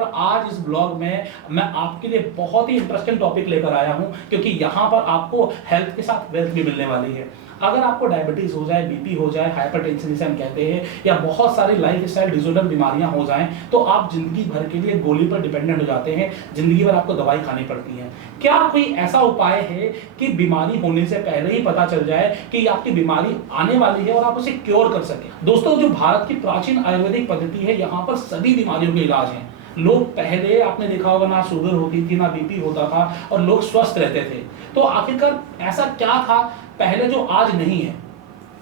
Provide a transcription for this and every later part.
और आज इस ब्लॉग में मैं आपके लिए बहुत ही इंटरेस्टिंग टॉपिक लेकर आया हूं, क्योंकि यहां पर आपको हेल्थ के साथ वेल्थ भी मिलने वाली है। अगर आपको डायबिटीज हो जाए, बीपी हो जाए, हाइपरटेंशन जिसे हम कहते हैं, या बहुत सारी लाइफस्टाइल डिसऑर्डर बीमारियां हो जाएं, तो आप जिंदगी भर के लिए गोली पर डिपेंडेंट हो जाते हैं, जिंदगी भर आपको दवाई खानी पड़ती है। क्या कोई ऐसा उपाय है कि बीमारी होने से पहले ही पता चल जाए कि आपकी बीमारी आने वाली है और आप उसे क्योर कर सकें? दोस्तों, जो भारत की प्राचीन आयुर्वेदिक पद्धति है, यहाँ पर सभी बीमारियों के इलाज हैं। लोग पहले, आपने देखा होगा, ना शुगर होती थी, ना बीपी होता था, और लोग स्वस्थ रहते थे। तो आखिरकार ऐसा क्या था पहले जो आज नहीं है?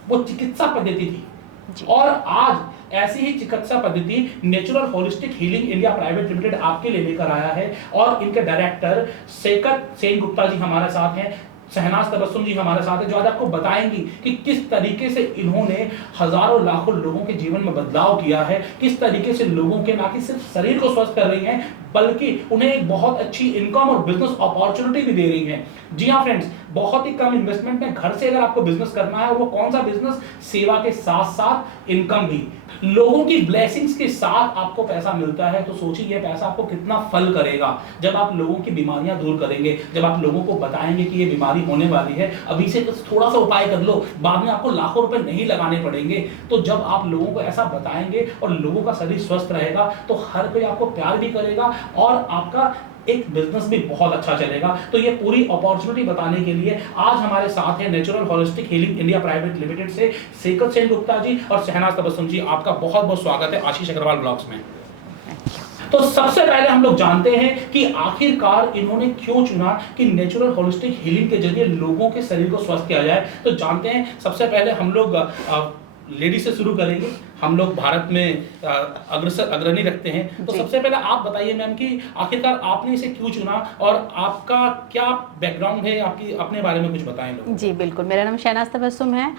वो चिकित्सा पद्धति थी। और आज ऐसी ही चिकित्सा पद्धति natural holistic healing India private limited आपके लिए लेकर आया है, और इनके डायरेक्टर सेकत सेन गुप्ता जी हमारे साथ हैं, शहनाज तबस्सुम जी हमारे साथ है, जो आज आपको बताएंगी कि किस तरीके से इन्होंने हजारों लाखों लोगों के जीवन में बदलाव किया है, किस तरीके से लोगों के ना कि सिर्फ शरीर को स्वस्थ कर रही हैं, बल्कि उन्हें एक बहुत अच्छी इनकम और बिजनेस अपॉर्चुनिटी भी दे रही हैं। जी हाँ फ्रेंड्स, बहुत ही कम इन्वेस्टमेंट में घर से अगर आपको बिजनेस करना है, और वो कौन सा बिजनेस? सेवा के साथ साथ इनकम भी। लोगों की ब्लेसिंग्स के साथ आपको पैसा मिलता है, तो सोचिए ये पैसा आपको कितना फल करेगा जब आप लोगों की बीमारियां दूर करेंगे, जब आप लोगों को बताएंगे कि ये बीमारी होने वाली है, अभी से थोड़ा सा उपाय कर लो, बाद में आपको लाखों रुपए नहीं लगाने पड़ेंगे। तो जब आप लोगों को ऐसा बताएंगे और लोगों का शरीर स्वस्थ रहेगा, तो हर कोई आपको प्यार भी करेगा और आपका एक बिजनेस भी बहुत अच्छा चलेगा। तो ये पूरी अपॉर्चुनिटी बताने के लिए आज हमारे साथ है natural holistic healing India private limited से सेकत सेन गुप्ता जी और शहनाज तबस्सुम जी। आपका बहुत बहुत स्वागत है आशीष अग्रवाल ब्लॉग्स में। तो सबसे पहले हम लोग जानते हैं कि आखिरकार इन्होंने क्यों चुना कि नेचुरल होलिस्टिक हीलिंग के जरिए लोगों के शरीर को स्वस्थ किया जाए। तो जानते हैं, सबसे पहले हम लोग लेडी से शुरू करेंगे। हम लोग भारत में अग्रणी रखते हैं, तो सबसे पहले आप बताइए मैम कि आखिरकार आपने इसे क्यों चुना और आपका क्या बैकग्राउंड है, आपकी अपने बारे में कुछ बताएं लोगों को। जी बिल्कुल, मेरा नाम शहनाज तबस्सुम है।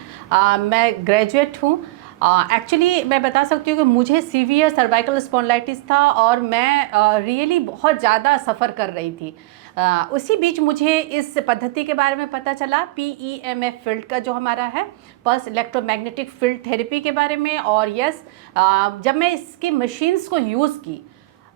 मैं ग्रेजुएट हूँ। एक्चुअली मैं बता सकती हूँ कि मुझे सीवियर सर्वाइकल स्पॉन्डिलाइटिस था और मैं रियली बहुत ज़्यादा सफ़र कर रही थी। उसी बीच मुझे इस पद्धति के बारे में पता चला, PEMF फील्ड का जो हमारा है, पल्स इलेक्ट्रोमैग्नेटिक फील्ड थेरेपी के बारे में। और यस, जब मैं इसकी मशीन्स को यूज़ की,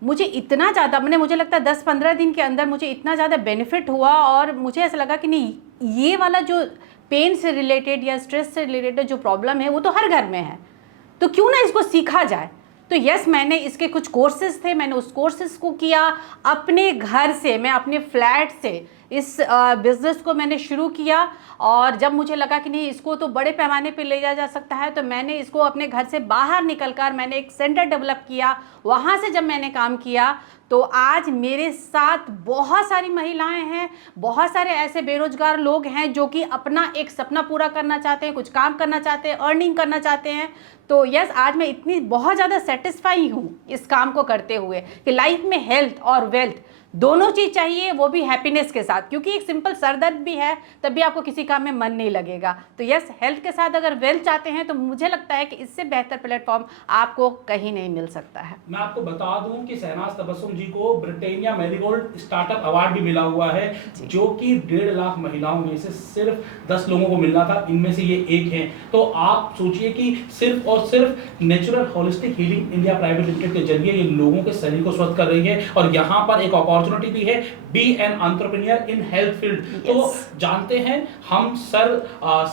मुझे इतना ज़्यादा, मुझे लगता है 10-15 दिन के अंदर मुझे इतना ज़्यादा बेनिफिट हुआ, और मुझे ऐसा लगा कि नहीं, ये वाला जो पेन से रिलेटेड या स्ट्रेस से रिलेटेड जो प्रॉब्लम है वो तो हर घर में है, तो क्यों ना इसको सीखा जाए। तो यस, मैंने इसके कुछ कोर्सेज थे, मैंने उस कोर्सेज को किया अपने घर से, मैं अपने फ्लैट से इस बिज़नेस को मैंने शुरू किया। और जब मुझे लगा कि नहीं, इसको तो बड़े पैमाने पे ले जाया जा सकता है, तो मैंने इसको अपने घर से बाहर निकलकर मैंने एक सेंटर डेवलप किया। वहाँ से जब मैंने काम किया, तो आज मेरे साथ बहुत सारी महिलाएं हैं, बहुत सारे ऐसे बेरोजगार लोग हैं जो कि अपना एक सपना पूरा करना चाहते हैं, कुछ काम करना चाहते हैं, अर्निंग करना चाहते हैं। तो यस, आज मैं इतनी बहुत ज़्यादा सेटिस्फाई हूँ इस काम को करते हुए कि लाइफ में हेल्थ और वेल्थ दोनों चीज़ चाहिए, वो भी हैप्पीनेस के साथ, क्योंकि एक सिंपल सर दर्द भी है तब भी आपको किसी काम में मन नहीं लगेगा। तो यस, हेल्थ के साथ अगर वेल्थ चाहते हैं तो मुझे लगता है कि इससे बेहतर प्लेटफॉर्म आपको कहीं नहीं मिल सकता है। मैं आपको बता दूं कि शहनाज तबस्सुम जी को ब्रिटेनिया मैरीगोल्ड स्टार्टअप अवार्ड भी मिला हुआ है, जो कि 1.5 लाख महिलाओं में से सिर्फ 10 लोगों को मिलना था, इनमें से ये एक हैं। तो आप सोचिए कि सिर्फ और सिर्फ natural holistic healing India private limited के जरिए ये लोगों के शरीर को स्वस्थ कर रही है, और यहाँ पर एक अपॉर्चुनिटी भी है, be an entrepreneur in health field. तो जानते हैं हम सर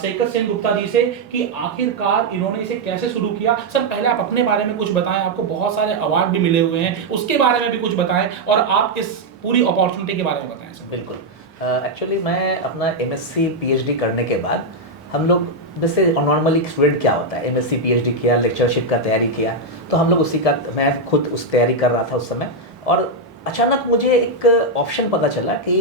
सेकत सेन गुप्ता जी से कि आखिरकार इन्होंने इसे कैसे शुरू किया। सर, पहले आप अपने बारे में कुछ बताएं, आपको बहुत सारे अवार्ड भी मिले हुए हैं, उसके बारे में भी कुछ बताएं, और आप इस पूरी अपॉर्चुनिटी के बारे में बताएं सर। बिल्कुल, एक्चुअली मैं अपना MSc PhD करने के बाद, हम लोग जैसे नॉर्मली स्टूडेंट क्या होता है, MSc PhD किया, लेक्चरशिप का तैयारी किया, तो हम लोग उसी का, मैं खुद उस तैयारी कर रहा था उस समय। और अचानक मुझे एक ऑप्शन पता चला कि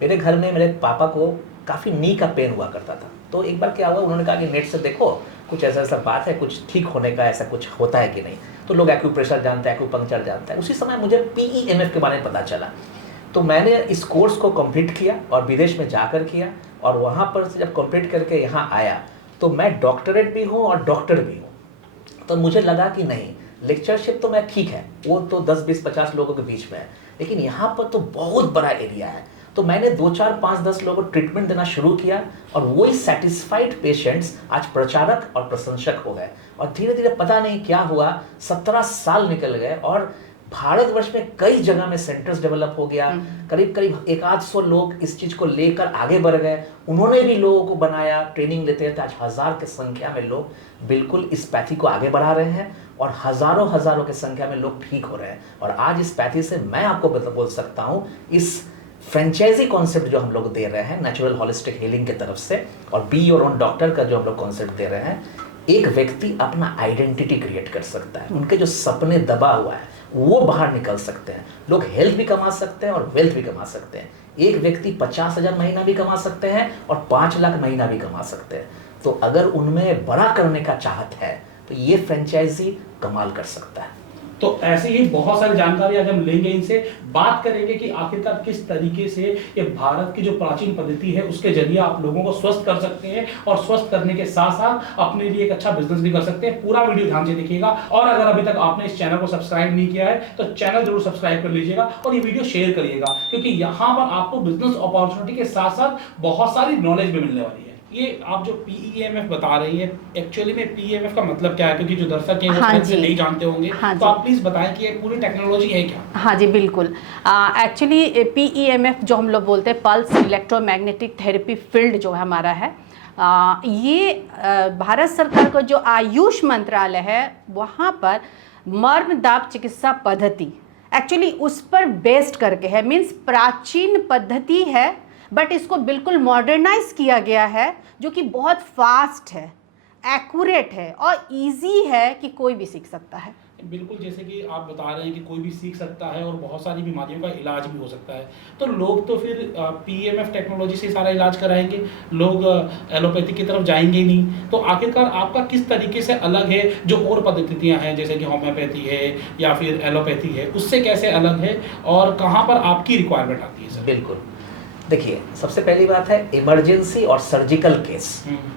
मेरे घर में मेरे पापा को काफ़ी नी का पेन हुआ करता था। तो एक बार क्या हुआ, उन्होंने कहा कि नेट से देखो कुछ ऐसा ऐसा बात है, कुछ ठीक होने का ऐसा कुछ होता है कि नहीं। तो लोग एक्यूप्रेशर जानते हैं, एक्यूपंक्चर जानते हैं। उसी समय मुझे PEMF के बारे में पता चला, तो मैंने इस कोर्स को कंप्लीट किया और विदेश में जाकर किया, और वहाँ पर से जब कंप्लीट करके यहाँ आया तो मैं डॉक्टरेट भी हूँ और डॉक्टर भी हूँ। तो मुझे लगा कि नहीं, लेक्चरशिप तो मैं ठीक है, वो तो 10, 20, 50 लोगों के बीच में है, लेकिन यहाँ पर तो बहुत बड़ा एरिया है। तो मैंने 2, 4, 5, 10 लोगों को ट्रीटमेंट देना शुरू किया, और वही सेटिस्फाइड पेशेंट्स आज प्रचारक और प्रशंसक हो गए। और धीरे धीरे पता नहीं क्या हुआ, 17 साल निकल गए, और भारतवर्ष में कई जगह में सेंटर्स डेवलप हो गया, करीब करीब 100 लोग इस चीज को लेकर आगे बढ़ गए, उन्होंने भी लोगों को बनाया, ट्रेनिंग लेते थे। आज 1000 की संख्या में लोग बिल्कुल इस पैथी को आगे बढ़ा रहे हैं और हजारों की संख्या में लोग ठीक हो रहे हैं। और आज इस पैथी से मैं आपको बोल सकता हूँ, इस फ्रेंचाइजी कॉन्सेप्ट जो हम लोग दे रहे हैं नेचुरल होलिस्टिक हीलिंग की तरफ से, और बी योर ओन डॉक्टर का जो हम लोग कॉन्सेप्ट दे रहे हैं, एक व्यक्ति अपना आइडेंटिटी क्रिएट कर सकता है, उनके जो सपने दबा हुआ है वो बाहर निकल सकते हैं। लोग हेल्थ भी कमा सकते हैं और वेल्थ भी कमा सकते हैं। एक व्यक्ति 50,000 महीना भी कमा सकते हैं और 5 लाख महीना भी कमा सकते हैं। तो अगर उनमें बड़ा करने का चाहत है तो ये फ्रेंचाइजी कमाल कर सकता है। तो ऐसे ही बहुत सारी जानकारी आज हम लेंगे, इनसे बात करेंगे कि आखिरकार किस तरीके से ये भारत की जो प्राचीन पद्धति है उसके जरिए आप लोगों को स्वस्थ कर सकते हैं और स्वस्थ करने के साथ साथ अपने लिए एक अच्छा बिजनेस भी कर सकते हैं। पूरा वीडियो ध्यान से देखिएगा और अगर अभी तक आपने इस चैनल को सब्सक्राइब नहीं किया है तो चैनल जरूर सब्सक्राइब कर लीजिएगा और ये वीडियो शेयर करिएगा, क्योंकि यहाँ पर आपको बिजनेस अपॉर्चुनिटी के साथ साथ बहुत सारी नॉलेज भी मिलने वाली है। ये आप जो PEMF बता रही है, एक्चुअली में PEMF का मतलब क्या है, क्योंकि जो दर्शक हैं वो हाँ से नहीं जानते होंगे, हाँ तो आप प्लीज बताएं कि ये पूरी टेक्नोलॉजी है क्या। हाँ जी बिल्कुल। एक्चुअली PEMF जो हम लोग बोलते हैं पल्स इलेक्ट्रोमैग्नेटिक थेरेपी फील्ड जो है हमारा है, ये भारत सरकार का जो आयुष मंत्रालय है वहाँ पर मर्मदाब चिकित्सा पद्धति एक्चुअली उस पर बेस्ड करके है, मीन्स प्राचीन पद्धति है बट इसको बिल्कुल मॉडर्नाइज किया गया है, जो कि बहुत फास्ट है, एक्यूरेट है और इजी है कि कोई भी सीख सकता है। बिल्कुल, जैसे कि आप बता रहे हैं कि कोई भी सीख सकता है और बहुत सारी बीमारियों का इलाज भी हो सकता है। तो लोग तो फिर PEMF टेक्नोलॉजी से सारा इलाज कराएंगे, लोग एलोपैथी की तरफ जाएंगे ही नहीं। तो आखिरकार आपका किस तरीके से अलग है, जो और पद्धतियाँ हैं जैसे कि होम्योपैथी है या फिर एलोपैथी है, उससे कैसे अलग है और कहाँ पर आपकी रिक्वायरमेंट आती है सर? बिल्कुल, देखिए सबसे पहली बात है इमरजेंसी और सर्जिकल केस,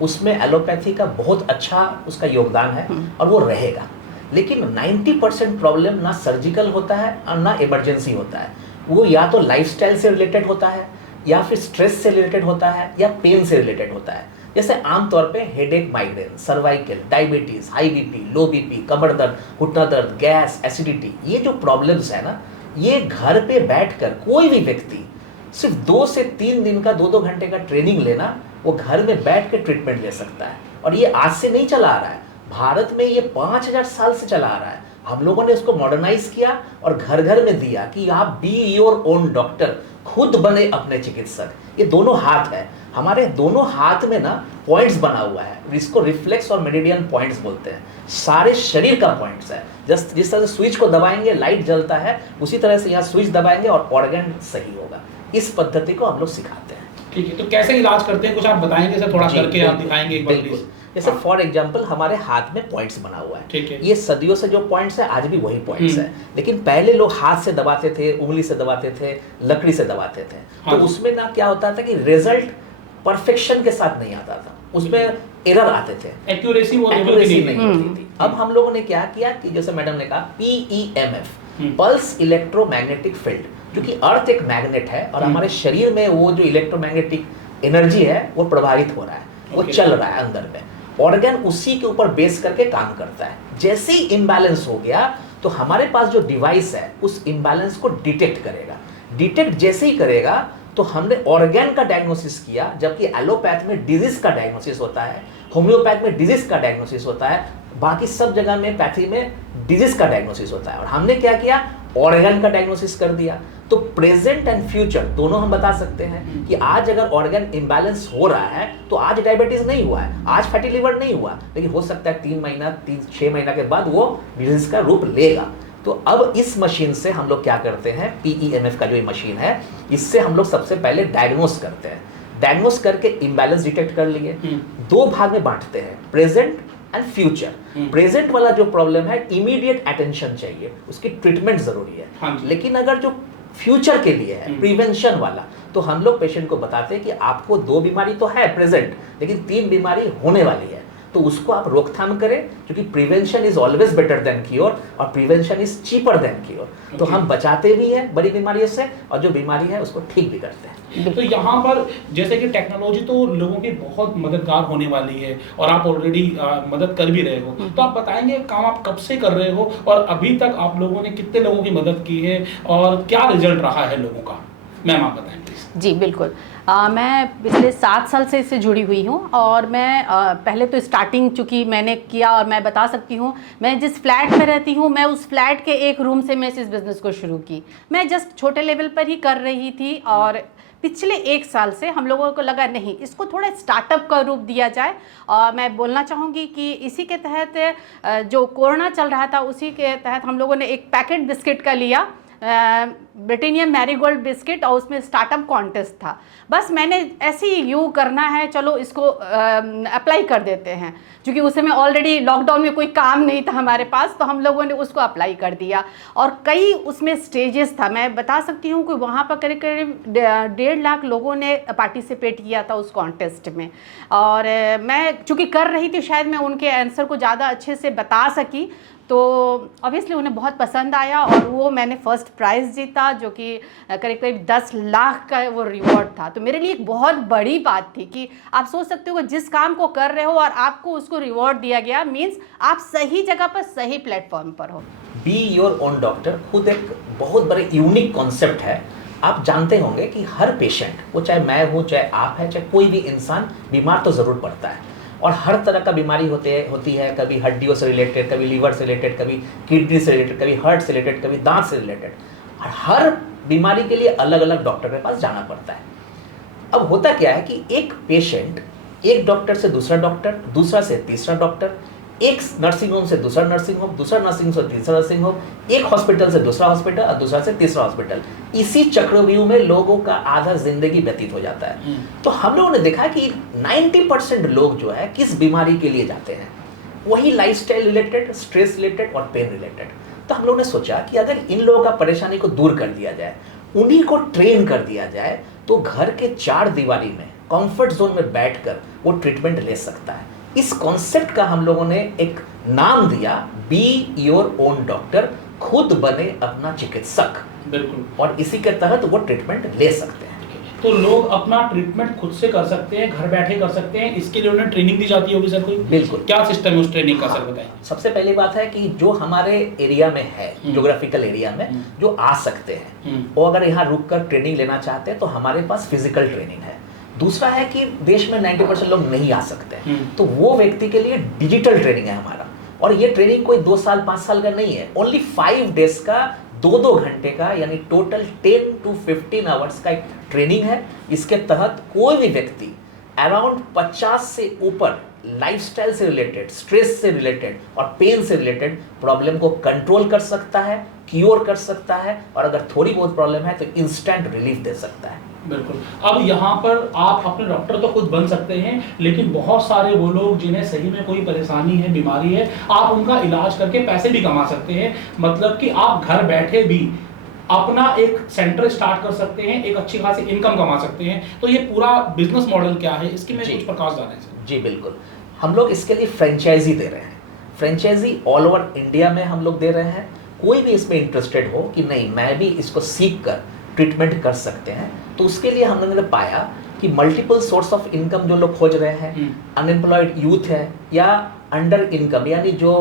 उसमें एलोपैथी का बहुत अच्छा उसका योगदान है और वो रहेगा। लेकिन 90% प्रॉब्लम ना सर्जिकल होता है और ना इमरजेंसी होता है। वो या तो लाइफस्टाइल से रिलेटेड होता है या फिर स्ट्रेस से रिलेटेड होता है या पेन से रिलेटेड होता है। जैसे आमतौर पे headache, migraine, cervical, diabetes, high BP, low BP, कमर दर्द, घुटना दर्द, गैस, एसिडिटी, ये जो प्रॉब्लम्स है ना, ये घर पे बैठकर कोई भी व्यक्ति सिर्फ 2 से 3 दिन का 2-2 घंटे का ट्रेनिंग लेना, वो घर में बैठ के ट्रीटमेंट ले सकता है। और ये आज से नहीं चला आ रहा है, भारत में ये 5000 साल से चला आ रहा है। हम लोगों ने इसको मॉडर्नाइज किया और घर घर में दिया कि आप बी योर ओन डॉक्टर, खुद बने अपने चिकित्सक। ये दोनों हाथ है, हमारे दोनों हाथ में ना पॉइंट्स बना हुआ है, इसको रिफ्लेक्स और मेरिडियन पॉइंट्स बोलते हैं। सारे शरीर का पॉइंट्स है। जिस तरह से स्विच को दबाएंगे लाइट जलता है, उसी तरह से यहाँ स्विच दबाएंगे और ऑर्गन सही होगा। इस पद्धति को हम लोग सिखाते हैं। ठीक है, तो कैसे इलाज करते हैं कुछ आप बताएंगे सर, थोड़ा करके आप दिखाएंगे एक बार प्लीज। जैसे फॉर एग्जांपल हमारे हाथ में पॉइंट्स बना हुआ है, ठीक है। ये सदियों से जो पॉइंट्स है आज भी वही पॉइंट्स है, लेकिन पहले लोग हाथ से दबाते थे, उंगली से दबाते थे, लकड़ी से दबाते थे। हाँ, तो उसमें ना क्या होता था कि रिजल्ट परफेक्शन के साथ नहीं आता था, उसमें एरर आते थे, एक्यूरेसी वो नहीं होती थी। अब हम लोगों ने क्या किया कि जैसे मैडम ने कहा PEMF, पल्स इलेक्ट्रोमैग्नेटिक फील्ड, जो कि अर्थ एक मैग्नेट है और हमारे शरीर में वो जो इलेक्ट्रोमैग्नेटिक एनर्जी है वो प्रभावित हो रहा है, वो चल रहा है अंदर में, ऑर्गन उसी के ऊपर बेस करके काम करता है। जैसे ही इम्बैलेंस हो गया तो हमारे पास जो डिवाइस है उस इम्बैलेंस को डिटेक्ट करेगा। डिटेक्ट जैसे ही करेगा तो हमने ऑर्गन का डायग्नोसिस किया, जबकि एलोपैथ में डिजीज का डायग्नोसिस होता है, होम्योपैथ में डिजीज का डायग्नोसिस होता है, बाकी सब जगह में पैथी में डिजीज का डायग्नोसिस होता है। और हमने क्या किया, ऑर्गन का डायग्नोसिस कर दिया। तो प्रेजेंट एंड फ्यूचर दोनों हम बता सकते हैं कि आज अगर ऑर्गन इम्बैलेंस हो रहा है तो आज डायबिटीज नहीं हुआ है, आज फैटी लिवर नहीं हुआ, लेकिन हो सकता है 6 महीना के बाद वो डिजीज का रूप लेगा। तो अब इस मशीन से हम लोग क्या करते हैं, PEMF का जो ये मशीन है, इससे हम लोग सबसे पहले डायग्नोस करते हैं। डायग्नोस करके इम्बैलेंस डिटेक्ट कर लिए, 2 भाग में बांटते हैं, प्रेजेंट एंड फ्यूचर। प्रेजेंट वाला जो प्रॉब्लम है इमीडिएट अटेंशन चाहिए, उसकी ट्रीटमेंट जरूरी है। हाँ, लेकिन अगर जो फ्यूचर के लिए है, प्रिवेंशन वाला, तो हम लोग पेशेंट को बताते हैं कि आपको 2 बीमारी तो है प्रेजेंट, लेकिन 3 बीमारी होने वाली है। तो उसको आप रोकथाम करें, क्योंकि prevention is always better than cure और prevention is cheaper than cure. तो हम बचाते भी हैं बड़ी बीमारियों से और जो बीमारी है उसको ठीक भी करते हैं। तो यहाँ पर जैसे कि टेक्नोलॉजी तो लोगों की बहुत मददगार होने वाली है और आप ऑलरेडी मदद कर भी रहे हो, तो आप बताएंगे काम आप कब से कर रहे हो और अभी तक आप लोगों ने कितने लोगों की मदद की है और क्या रिजल्ट रहा है लोगों का, मैम आप बताएं प्लीज। जी बिल्कुल। मैं पिछले 7 साल से इससे जुड़ी हुई हूँ और मैं पहले तो स्टार्टिंग चूँकि मैंने किया और मैं बता सकती हूँ, मैं जिस फ्लैट में रहती हूँ मैं उस फ्लैट के एक रूम से मैं इस बिज़नेस को शुरू की। मैं जस्ट छोटे लेवल पर ही कर रही थी और पिछले 1 साल से हम लोगों को लगा नहीं इसको थोड़ा स्टार्टअप का रूप दिया जाए। और मैं बोलना चाहूँगी कि इसी के तहत जो कोरोना चल रहा था उसी के तहत हम लोगों ने एक पैकेट बिस्किट का लिया, ब्रिटानिया मैरीगोल्ड बिस्किट, और उसमें स्टार्टअप कॉन्टेस्ट था। बस मैंने ऐसे ही यूँ करना है, चलो इसको अप्लाई कर देते हैं, क्योंकि उस समय ऑलरेडी लॉकडाउन में कोई काम नहीं था हमारे पास, तो हम लोगों ने उसको अप्लाई कर दिया। और कई उसमें स्टेजेस था, मैं बता सकती हूँ कि वहाँ पर करीब करीब 1.5 लाख लोगों ने पार्टिसिपेट किया था उस कॉन्टेस्ट में। और मैं चूँकि कर रही थी शायद मैं उनके आंसर को ज़्यादा अच्छे से बता सकी, तो ऑब्वियसली उन्हें बहुत पसंद आया और वो मैंने फर्स्ट प्राइज़ जीता, जो कि करीब करीब 10 लाख का वो रिवॉर्ड था। तो मेरे लिए एक बहुत बड़ी बात थी कि आप सोच सकते हो कि जिस काम को कर रहे हो और आपको उसको रिवॉर्ड दिया गया, मीन्स आप सही जगह पर सही प्लेटफॉर्म पर हो। बी योर ओन डॉक्टर खुद एक बहुत बड़े यूनिक कॉन्सेप्ट है। आप जानते होंगे कि हर पेशेंट, वो चाहे मैं हूँ, चाहे आप है, चाहे कोई भी इंसान, बीमार तो ज़रूर पड़ता है और हर तरह का बीमारी होती है। कभी हड्डियों से रिलेटेड, कभी लीवर से रिलेटेड, कभी किडनी से रिलेटेड, कभी हार्ट से रिलेटेड, कभी दांत से रिलेटेड। और हर बीमारी के लिए अलग अलग डॉक्टर के पास जाना पड़ता है। अब होता क्या है कि एक पेशेंट एक डॉक्टर से दूसरा डॉक्टर, दूसरा से तीसरा डॉक्टर, एक नर्सिंग होम से दूसरा नर्सिंग होम, दूसरा नर्सिंग होम से तीसरा नर्सिंग होम, एक हॉस्पिटल से दूसरा हॉस्पिटल और दूसरा से तीसरा हॉस्पिटल, इसी चक्रव्यूह में लोगों का आधा जिंदगी व्यतीत हो जाता है। तो हम लोगों ने देखा कि 90% लोग जो है किस बीमारी के लिए जाते हैं, वही लाइफस्टाइल रिलेटेड, स्ट्रेस रिलेटेड और पेन रिलेटेड। तो हम लोगों ने सोचा कि अगर इन लोगों का परेशानी को दूर कर दिया जाए, उन्हीं को ट्रेन कर दिया जाए, तो घर के 4 दीवारी में कंफर्ट जोन में बैठकर वो ट्रीटमेंट ले सकता है। इस कॉन्सेप्ट का हम लोगों ने एक नाम दिया, बी योर ओन डॉक्टर, खुद बने अपना चिकित्सक। बिल्कुल। और इसी के तहत वो ट्रीटमेंट ले सकते हैं। तो लोग अपना ट्रीटमेंट खुद से कर सकते हैं, घर बैठे कर सकते हैं, इसके लिए उन्हें ट्रेनिंग दी जाती होगी सर कोई? बिल्कुल। क्या सिस्टम है उस ट्रेनिंग का, सर बताएं। सबसे पहली बात है कि जो हमारे एरिया में है, ज्योग्राफिकल एरिया में जो आ सकते हैं, वो अगर यहाँ रुक कर ट्रेनिंग लेना चाहते हैं तो हमारे पास फिजिकल ट्रेनिंग है। दूसरा है कि देश में 90% लोग नहीं आ सकते, तो वो व्यक्ति के लिए डिजिटल ट्रेनिंग है हमारा। और ये ट्रेनिंग कोई 2 साल 5 साल का नहीं है, ओनली 5 डेज का, 2-2 घंटे का, यानी टोटल 10 to 15 आवर्स का एक ट्रेनिंग है। इसके तहत कोई भी व्यक्ति अराउंड 50 से ऊपर लाइफस्टाइल से रिलेटेड, स्ट्रेस से रिलेटेड और पेन से रिलेटेड प्रॉब्लम को कंट्रोल कर सकता है, क्योर कर सकता है, और अगर थोड़ी बहुत प्रॉब्लम है तो इंस्टेंट रिलीफ दे सकता है। बिल्कुल। अब यहाँ पर आप अपने डॉक्टर तो खुद बन सकते हैं, लेकिन बहुत सारे वो लोग जिन्हें सही में कोई परेशानी है, बीमारी है, आप उनका इलाज करके पैसे भी कमा सकते हैं। मतलब कि आप घर बैठे भी अपना एक सेंटर स्टार्ट कर सकते हैं, एक अच्छी खासी इनकम कमा सकते हैं। तो ये पूरा बिजनेस मॉडल क्या है, इसकी मैं कुछ प्रकाश डालें सर। जी बिल्कुल। हम लोग इसके लिए फ्रेंचाइजी दे रहे हैं। फ्रेंचाइजी ऑल ओवर इंडिया में हम लोग दे रहे हैं। कोई भी इसमें इंटरेस्टेड हो कि नहीं मैं भी इसको सीख कर ट्रीटमेंट कर सकते हैं, तो उसके लिए हम लोगों ने पाया कि मल्टीपल सोर्स ऑफ इनकम जो लोग खोज रहे हैं, अनएम्प्लॉयड यूथ है या अंडर इनकम यानी जो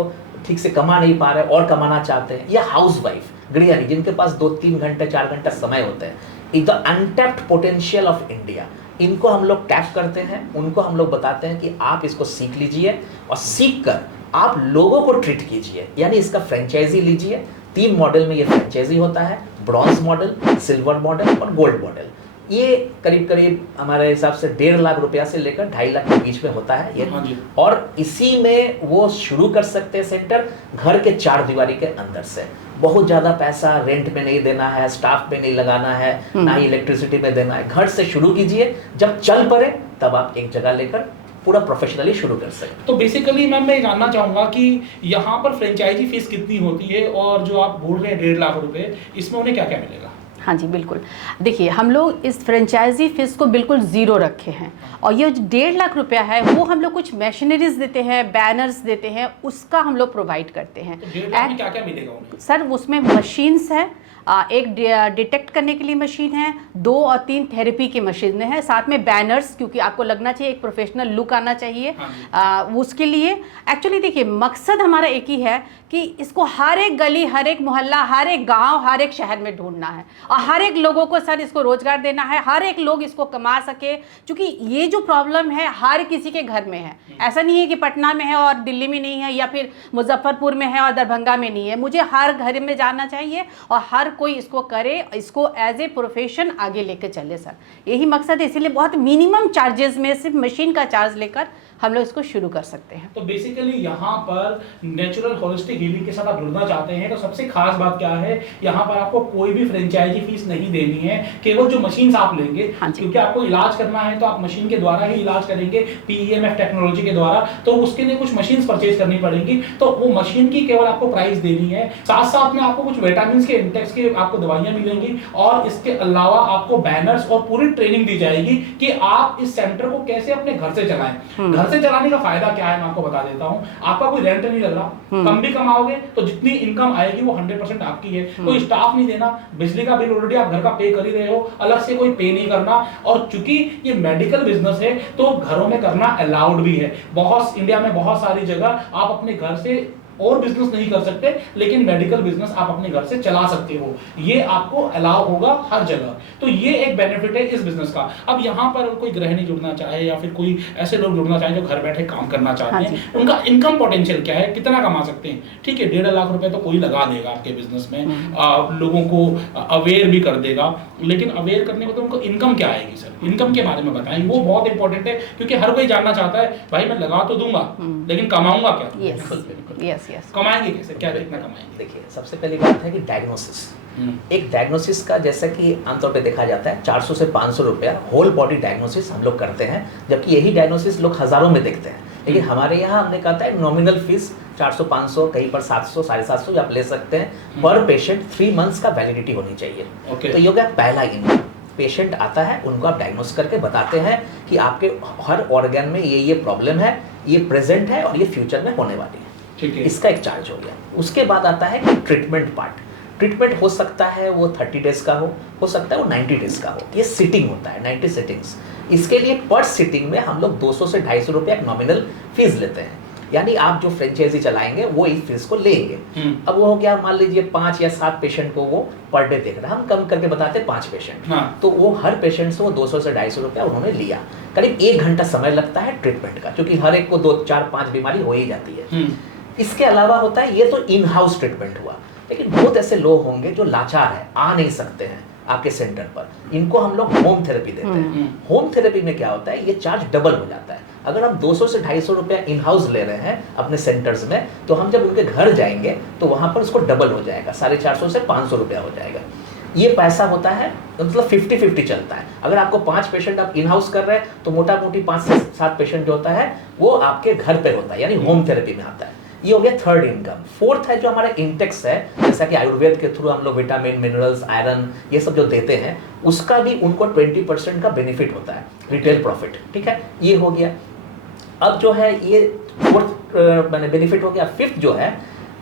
ठीक से कमा नहीं पा रहे और कमाना चाहते हैं, या हाउसवाइफ, गृहिणी जिनके पास 2-3 घंटे 4 घंटा समय होते हैं, is the untapped potential of India. इनको हम लोग टैप करते हैं, उनको हम लोग बताते हैं कि आप इसको सीख लीजिए और सीख कर आप लोगों को ट्रीट कीजिए, यानी इसका फ्रेंचाइजी लीजिए। 3 मॉडल में ये फ्रेंचाइजी होता है, ब्रॉन्ज मॉडल, सिल्वर मॉडल और गोल्ड मॉडल। ये करीब करीब हमारे हिसाब से 1.5 लाख रुपया से लेकर 2.5 लाख के बीच में होता है ये। और इसी में वो शुरू कर सकते हैं सेंटर, घर के 4 दीवारी के अंदर से। बहुत ज़्यादा पैसा रेंट में नहीं देना है, स्टाफ पे नहीं लगाना है, ना ही इलेक्ट्रिसिटी में देना है। घर से शुरू कीजिए, जब चल पड़े तब आप एक जगह लेकर पूरा प्रोफेशनली शुरू कर सकते। तो बेसिकली मैम मैं जानना चाहूँगा कि यहाँ पर फ्रेंचाइजी फीस कितनी होती है, और जो आप बोल रहे हैं 1.5 लाख रुपए, इसमें उन्हें क्या क्या मिलेगा? हाँ जी बिल्कुल। देखिए हम लोग इस फ्रेंचाइजी फीस को बिल्कुल ज़ीरो रखे हैं, और ये जो 1.5 लाख रुपया है वो हम लोग कुछ मशीनरीज देते हैं, बैनर्स देते हैं, उसका हम लोग प्रोवाइड करते हैं। तो 1.5 लाख में क्या क्या मिलेगा उन्हें? सर उसमें मशीन्स है, एक डिटेक्ट करने के लिए मशीन है, 2 और 3 थेरेपी की मशीनें हैं, साथ में बैनर्स, क्योंकि आपको लगना चाहिए, एक प्रोफेशनल लुक आना चाहिए। उसके लिए एक्चुअली देखिए मकसद हमारा एक ही है कि इसको हर एक गली, हर एक मोहल्ला, हर एक गांव, हर एक शहर में ढूंढना है, और हर एक लोगों को सर इसको रोजगार देना है, हर एक लोग इसको कमा सके, क्योंकि ये जो प्रॉब्लम है हर किसी के घर में है। ऐसा नहीं है कि पटना में है और दिल्ली में नहीं है, या फिर मुजफ्फरपुर में है और दरभंगा में नहीं है। मुझे हर घर में जाना चाहिए और हर कोई इसको करे, इसको एज ए प्रोफेशन आगे लेके चले सर, यही मकसद है। इसीलिए बहुत मिनिमम चार्जेस में सिर्फ मशीन का चार्ज लेकर हम लोग इसको शुरू कर सकते हैं। तो बेसिकली यहाँ पर नेचुरल होलिस्टिक हीलिंग के साथ आप जुड़ना चाहते हैं तो सबसे खास बात क्या है, यहाँ पर आपको कोई भी फ्रेंचाइजी फीस नहीं देनी है, केवल जो मशीन्स आप लेंगे, क्योंकि आपको इलाज करना है तो आप मशीन के द्वारा ही इलाज करेंगे, PEMF टेक्नोलॉजी के द्वारा, तो उसके लिए कुछ मशीन्स परचेज करनी पड़ेगी, तो वो मशीन की केवल आपको प्राइस देनी है। साथ साथ में आपको कुछ विटामिन के इंटेक्स के आपको दवाइयां मिलेंगी, और इसके अलावा आपको बैनर्स और पूरी ट्रेनिंग दी जाएगी कि आप इस सेंटर को कैसे अपने घर से चलाएं। घर से चलाने का फायदा क्या है मैं आपको बता देता हूं। आपका कोई रेंट नहीं लग रहा, कम भी कमाओगे तो जितनी इनकम आएगी वो 100% आपकी है। कोई स्टाफ नहीं देना, बिजली का बिल ऑलरेडी आप घर का पे कर ही रहे हो, अलग से कोई पे नहीं करना। और चूंकि ये मेडिकल बिजनेस है तो घरों में करना अलाउड भी है। बहुत इंडिया में बहुत सारी जगह आप अपने घर से और बिजनेस नहीं कर सकते, लेकिन मेडिकल बिजनेस आप अपने घर से चला सकते हो, ये आपको अलाउ होगा हर जगह। तो ये एक बेनिफिट है इस बिजनेस का। अब यहाँ पर कोई गृहिणी जुड़ना चाहे या फिर कोई ऐसे लोग जुड़ना चाहे जो घर बैठे काम करना चाहते हैं, उनका इनकम पोटेंशियल क्या है, कितना कमा सकते हैं? ठीक है, 1.5 लाख रुपए तो कोई लगा देगा आपके बिजनेस में, लोगों को अवेयर भी कर देगा, लेकिन अवेयर करने में तो उनको इनकम क्या आएगी सर? इनकम के बारे में बताएं, वो बहुत इंपॉर्टेंट है, क्योंकि हर कोई जानना चाहता है भाई मैं लगा तो दूंगा लेकिन कमाऊंगा क्या? कमाएंगे कैसे, क्या कितना कमाएंगे? देखिए सबसे पहली बात है कि डायग्नोसिस, एक डायग्नोसिस का जैसा कि आमतौर पे देखा जाता है 400 से 500 रुपया होल बॉडी डायग्नोसिस हम लोग करते हैं, जबकि यही डायग्नोसिस लोग हजारों में देखते हैं। लेकिन हमारे यहाँ हमने कहा था नॉमिनल फीस 400-500, कहीं पर 700 750 आप ले सकते हैं पर पेशेंट। 3 मंथ्स का वैलिडिटी होनी चाहिए। तो ये हो गया पहला इनकम। पेशेंट आता है, उनको आप डायग्नोस करके बताते हैं कि आपके हर ऑर्गन में ये प्रॉब्लम है, ये प्रेजेंट है और ये फ्यूचर में होने वाली है। ठीक है, इसका एक चार्ज हो गया। उसके बाद आता है कि ट्रीटमेंट पार्ट। ट्रीटमेंट हो सकता है वो 30 डेज का हो सकता है वो 90 डेज का हो। ये सिटिंग होता है 90 सिटिंग्स। इसके लिए पर सिटिंग में हम लोग 200 से 250 रुपया एक नॉमिनल फीस लेते हैं, यानी आप जो फ्रेंचाइजी चलाएंगे वो इस फीस को लेंगे। अब वो हो गया, मान लीजिए 5 या 7 पेशेंट को वो पर डे देख रहे हैं, हम कम करके बताते हैं 5 पेशेंट, तो वो हर पेशेंट से वो 200 से 250 रुपया उन्होंने लिया। करीब 1 घंटा समय लगता है ट्रीटमेंट का, क्योंकि हर एक को 2 4 5 बीमारी हो ही जाती है। इसके अलावा होता है, ये तो इन हाउस ट्रीटमेंट हुआ, लेकिन बहुत ऐसे लोग होंगे जो लाचार है, आ नहीं सकते हैं आपके सेंटर पर, इनको हम लोग होम थेरेपी देते हैं। होम थेरेपी में क्या होता है, ये चार्ज डबल हो जाता है। अगर हम 200 से 250 रुपया इन हाउस ले रहे हैं अपने सेंटर्स में, तो हम जब उनके घर जाएंगे तो वहां पर उसको डबल हो जाएगा, 450 से 500 रुपया हो जाएगा। ये पैसा होता है, मतलब 50-50 चलता है। अगर आपको 5 पेशेंट आप इन हाउस कर रहे हैं तो मोटा मोटी 5 से 7 पेशेंट जो होता है वो आपके घर पे होता है, यानी होम थेरेपी में आता है। ये हो गया थर्ड इनकम। फोर्थ है जो हमारा इंटेक्स है, जैसा कि आयुर्वेद के थ्रू हम लोग विटामिन, मिनरल्स, आयरन ये सब जो देते हैं, उसका भी उनको 20% का बेनिफिट होता है, रिटेल प्रॉफिट। ठीक है, ये हो गया। अब जो है ये फोर्थ मैंने बेनिफिट हो गया। फिफ्थ जो है,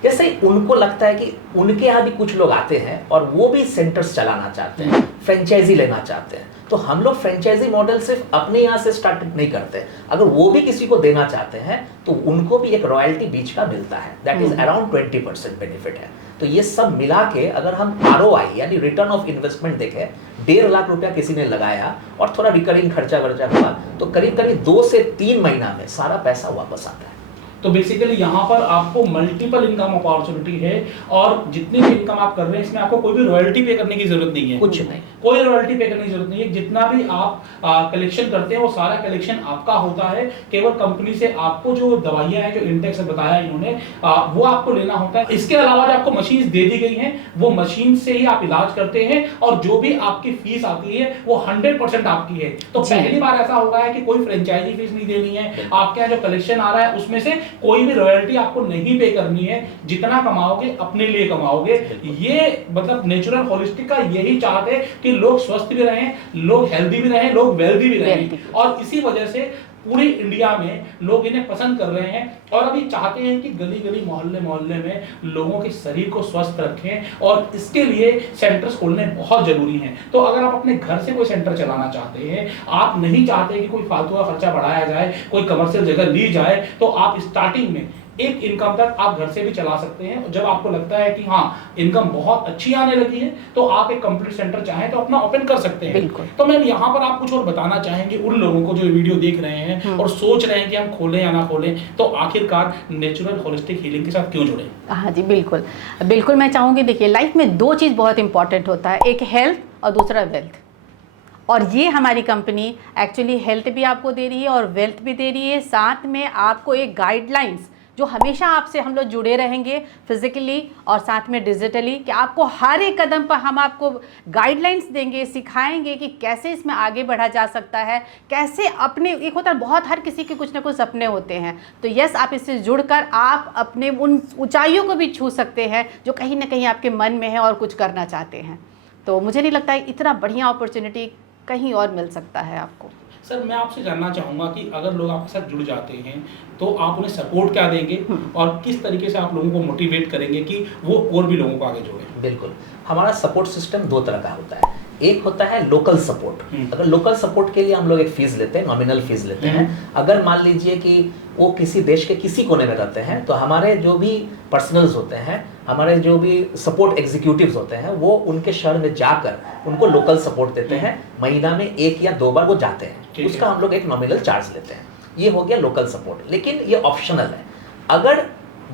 जैसे उनको लगता है कि उनके यहाँ भी कुछ लोग आते हैं और वो भी सेंटर्स चलाना चाहते हैं, फ्रेंचाइजी लेना चाहते हैं, तो हम लोग फ्रेंचाइजी मॉडल सिर्फ अपने यहाँ से स्टार्ट नहीं करते। अगर वो भी किसी को देना चाहते हैं तो उनको भी एक रॉयल्टी बीच का मिलता है, दैट इज अराउंड 20% बेनिफिट है। तो ये सब मिला के अगर हम ROI यानी रिटर्न ऑफ इन्वेस्टमेंट देखें, 1.5 लाख रुपया किसी ने लगाया और थोड़ा रिकरिंग खर्चा वर्चा हुआ, तो करीब करीब 2 से 3 महीना में सारा पैसा वापस आता है। तो बेसिकली यहाँ पर आपको मल्टीपल इनकम अपॉर्चुनिटी है, और जितनी भी इनकम आप कर रहे हैं इसमें आपको कोई भी रॉयल्टी पे करने की जरूरत नहीं है, कुछ नहीं। कोई रॉयल्टी पे करने की जरूरत नहीं है। जितना भी आप कलेक्शन करते हैं वो सारा कलेक्शन आपका होता है। केवल कंपनी से आपको जो दवाइयां हैं, जो इंटेक्स बताया इन्होंने, वो आपको लेना होता है। इसके अलावा जो आपको मशीन दे दी गई हैं, वो मशीन से ही आप इलाज करते हैं और जो भी आपकी फीस आती है वो 100% आपकी है। तो पहली बार ऐसा हो रहा है कि कोई फ्रेंचाइजी फीस नहीं देनी है, आपके यहाँ जो कलेक्शन आ रहा है उसमें से कोई भी रॉयल्टी आपको नहीं पे करनी है। जितना कमाओगे अपने लिए कमाओगे। ये मतलब नेचुरल होलिस्टिक का यही चाहत है कि लोग स्वस्थ भी रहें, लोग हेल्दी भी रहें, लोग वेल्दी भी रहें। और इसी वजह से पूरी इंडिया में लोग इन्हें पसंद कर रहे हैं और अभी चाहते हैं कि गली गली मोहल्ले मोहल्ले में लोगों के शरीर को स्वस्थ रखें और इसके लिए सेंटर्स खोलने बहुत जरूरी हैं। तो अगर आप अपने घर से कोई सेंटर चलाना चाहते हैं, आप नहीं चाहते कि कोई फालतू का खर्चा बढ़ाया जाए, कोई कमर्शियल जगह ली जाए, तो आप स्टार्टिंग में एक इनकम तक आप घर से भी चला सकते हैं। जब आपको लगता है कि हाँ इनकम बहुत अच्छी आने लगी है तो आप एक कंप्लीट सेंटर चाहें तो अपना ओपन कर सकते हैं। तो मैम यहाँ पर आप कुछ और बताना चाहेंगे उन लोगों को जो वीडियो देख रहे हैं और सोच रहे हैं कि हम खोलें या ना खोलें, तो आखिरकार नेचुरल होलिस्टिक हीलिंग के साथ क्यों जुड़े? हाँ जी, बिल्कुल बिल्कुल। मैं चाहूँगी, देखिए लाइफ में दो चीज़ बहुत इंपॉर्टेंट होता है, एक हेल्थ और दूसरा वेल्थ। और ये हमारी कंपनी एक्चुअली हेल्थ भी आपको दे रही है और वेल्थ भी दे रही है। साथ में आपको एक गाइडलाइंस जो हमेशा आपसे हम लोग जुड़े रहेंगे फिजिकली और साथ में डिजिटली, कि आपको हर एक कदम पर हम आपको गाइडलाइंस देंगे, सिखाएंगे कि कैसे इसमें आगे बढ़ा जा सकता है, कैसे अपने, एक होता है बहुत, हर किसी के कुछ ना कुछ सपने होते हैं, तो यस आप इससे जुड़कर आप अपने उन ऊंचाइयों को भी छू सकते हैं जो कहीं ना कहीं आपके मन में है और कुछ करना चाहते हैं। तो मुझे नहीं लगता है इतना बढ़िया अपॉर्चुनिटी कहीं और मिल सकता है आपको। सर मैं आपसे जानना चाहूँगा कि अगर लोग आपके साथ जुड़ जाते हैं तो आप उन्हें सपोर्ट क्या देंगे और किस तरीके से आप लोगों को मोटिवेट करेंगे कि वो और भी लोगों को आगे जोड़ें? बिल्कुल, हमारा सपोर्ट सिस्टम दो तरह का होता है। एक होता है लोकल सपोर्ट। अगर लोकल सपोर्ट के लिए हम लोग एक फीस लेते हैं, नॉमिनल फीस लेते हैं। अगर मान लीजिए कि वो किसी देश के किसी कोने में रहते हैं तो हमारे जो भी पर्सनल्स होते हैं, हमारे जो भी सपोर्ट एग्जीक्यूटिव्स होते हैं, वो उनके शहर में जाकर उनको लोकल सपोर्ट देते हैं। महीना में 1 या 2 बार वो जाते हैं, उसका हम लोग एक नॉमिनल चार्ज लेते हैं। ये हो गया लोकल सपोर्ट, लेकिन ये ऑप्शनल है। अगर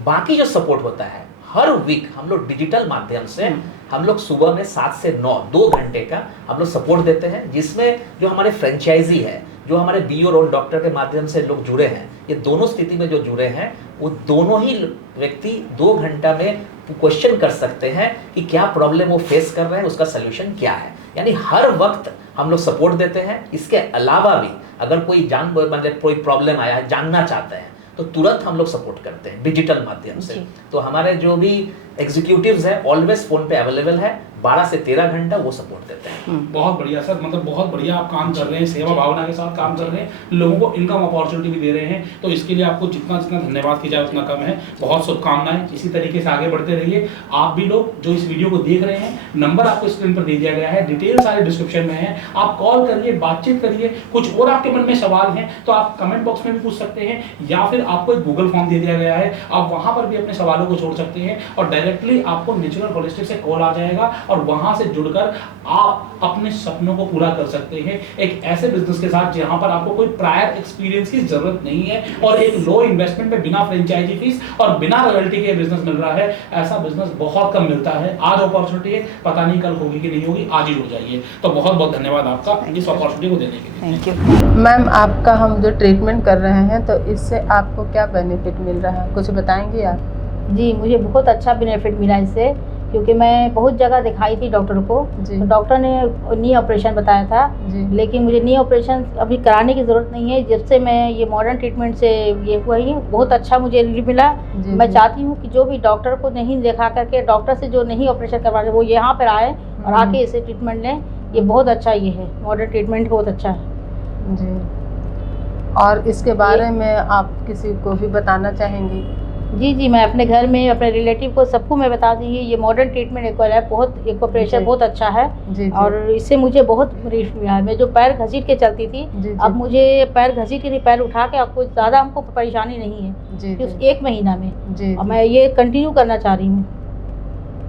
बाकी जो सपोर्ट होता है, हर वीक हम लोग डिजिटल माध्यम से हम लोग सुबह में 7 से 9 2 घंटे का हम लोग सपोर्ट देते हैं, जिसमें जो हमारे फ्रेंचाइजी है, जो हमारे बीओ रोड डॉक्टर के माध्यम से लोग जुड़े हैं, ये दोनों स्थिति में जो जुड़े हैं, वो दोनों ही व्यक्ति 2 घंटा में क्वेश्चन कर सकते हैं कि क्या प्रॉब्लम वो फेस कर रहे हैं, उसका सोल्यूशन क्या है। यानी हर वक्त हम लोग सपोर्ट देते हैं। इसके अलावा भी अगर कोई मतलब कोई प्रॉब्लम आया है, जानना चाहते हैं, तो तुरंत हम लोग सपोर्ट करते हैं डिजिटल माध्यम से। तो हमारे जो भी एग्जीक्यूटिव्स हैं ऑलवेज फोन पे अवेलेबल है, 12 से 13 घंटा वो सपोर्ट देते हैं। बहुत बढ़िया सर, मतलब बहुत बढ़िया आप काम कर रहे हैं, सेवा भावना के साथ काम कर रहे हैं, लोगों को इनकम अपॉर्चुनिटी भी दे रहे हैं। तो इसके लिए आपको जितना जितना धन्यवाद किया जाए उतना कम है। बहुत शुभकामनाएं, इसी तरीके से आगे बढ़ते रहिए। आप भी लोग जो इस वीडियो को देख रहे हैं, नंबर आपको स्क्रीन पर दे दिया गया है, डिटेल सारे डिस्क्रिप्शन में है, आप कॉल करिए, बातचीत करिए। कुछ और आपके मन में सवाल हैं तो आप कमेंट बॉक्स में भी पूछ सकते हैं, या फिर आपको एक गूगल फॉर्म दे दिया गया है, आप वहां पर भी अपने सवालों को छोड़ सकते हैं और डायरेक्टली आपको नेचुरल होलिस्टिक से कॉल आ जाएगा और वहां से जुड़कर आप अपने सपनों को पूरा कर सकते हैं एक ऐसे बिजनेस के साथ जहां पर आपको कोई प्रायर एक्सपीरियंस की जरूरत नहीं है और एक लो इन्वेस्टमेंट में बिना फ्रेंचाइजी फीस और बिना रॉयल्टी के बिजनेस मिल रहा है। ऐसा बिजनेस बहुत कम मिलता है। आज अपॉर्चुनिटी है, पता नहीं कल होगी कि नहीं होगी, आज ही जुड़ जाइए। तो बहुत बहुत धन्यवाद आपका इस अपॉर्चुनिटी को देने के लिए। Thank you ma'am. आपका हम जो ट्रीटमेंट कर रहे हैं तो इससे आपको क्या बेनिफिट मिल रहा है, कुछ बताएंगे आप? जी, मुझे बहुत अच्छा बेनिफिट मिला इससे, क्योंकि मैं बहुत जगह दिखाई थी डॉक्टर को, तो डॉक्टर ने नी ऑपरेशन बताया था, लेकिन मुझे नी ऑपरेशन अभी कराने की ज़रूरत नहीं है। जब से मैं ये मॉडर्न ट्रीटमेंट से ये हुआ ही बहुत अच्छा मुझे रिलीफ मिला। मैं चाहती हूँ कि जो भी डॉक्टर को नहीं दिखा करके, डॉक्टर से जो नहीं ऑपरेशन करवा रहे वो यहाँ पर आए और आके इसे ट्रीटमेंट लें। ये बहुत अच्छा ये है, मॉडर्न ट्रीटमेंट बहुत अच्छा है जी। और इसके बारे में आप किसी को भी बताना चाहेंगी? जी जी, मैं अपने घर में अपने रिलेटिव को सबको मैं बता दूँगी ये मॉडर्न ट्रीटमेंट एक बहुत एक ऑपरेशन बहुत अच्छा है। जी, और इससे मुझे बहुत रिलीफ मिला है। मैं जो पैर घसीट के चलती थी, अब मुझे पैर घसीट के नहीं, पैर उठा के, आपको ज़्यादा हमको परेशानी नहीं है। जी, उस 1 महीना में जी, और मैं ये कंटिन्यू करना चाह रही हूँ।